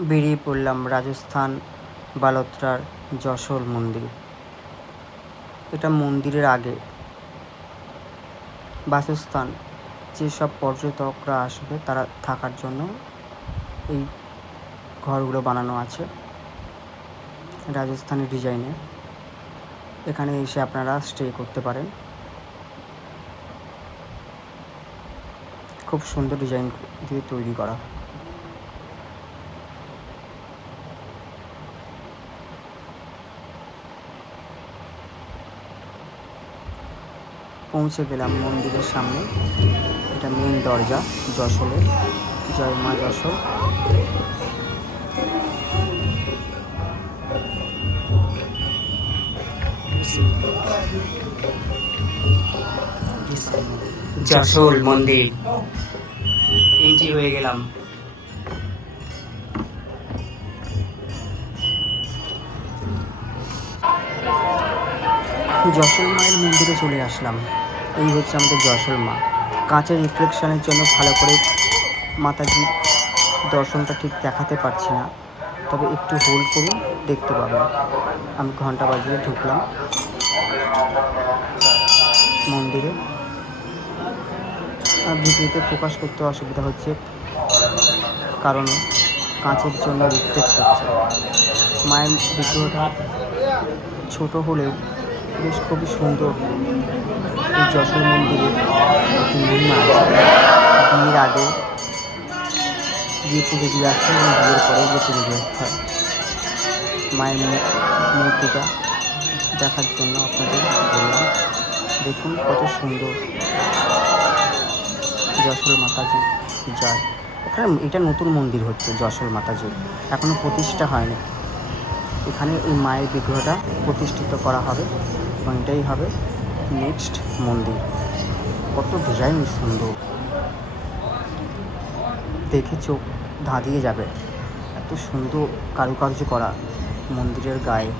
বেরিয়ে পড়লাম রাজস্থান বালোতরার যশোর মন্দির। এটা মন্দিরের আগে বাসস্থান, যেসব পর্যটকরা আসবে তারা থাকার জন্য এই ঘরগুলো বানানো আছে রাজস্থানি ডিজাইনে। এখানে এসে আপনারা স্টে করতে পারেন। খুব সুন্দর ডিজাইন দিয়ে তৈরি করা। পৌঁছে গেলাম মন্দিরের সামনে। এটা মেন দরজা যশোরের। জয় মা যশোর। যশোর মন্দির এন্ট্রি হয়ে গেলাম। যশোর মায়ের মন্দিরে চলে আসলাম। এই হচ্ছে আমাদের যশোর মা। কাঁচের রিফ্লেকশনের জন্য ভালো করে মাতাজির দর্শনটা ঠিক দেখাতে পারছি না, তবে একটু হোল্ড করুন, দেখতে পাবেন। আমি ঘন্টা বাজিয়ে ঢুকলাম মন্দিরে। ভিডিওতে ফোকাস করতে অসুবিধা হচ্ছে, কারণ কাঁচের জন্য রিফ্লেক্ট হচ্ছে। মায়ের বিগ্রহটা ছোট হলেও বেশ খুবই সুন্দর। এই যশোর মন্দিরে একটি মহিমা আছে। বিয়ের আগে বিয়ে পুজো দিয়ে আসতে এবং বিয়ের পরে যে পুজো দিয়ে আসতে হয়। মায়ের মূর্তিটা দেখার জন্য আপনাদের বললাম। দেখুন কত সুন্দর যশোর মাতাজি জয়। এখানে এটা নতুন মন্দির হচ্ছে যশোর মাতাজি, এখনও প্রতিষ্ঠা হয়নি। এখানে এই মায়ের বিগ্রহটা প্রতিষ্ঠিত করা হবে এবং এটাই হবে নেক্সট মন্দির। কত ডিজাইন সুন্দর, দেখে চোখ ধাঁধিয়ে যাবে। এত সুন্দর কারুকার্য করা মন্দিরের গায়ে।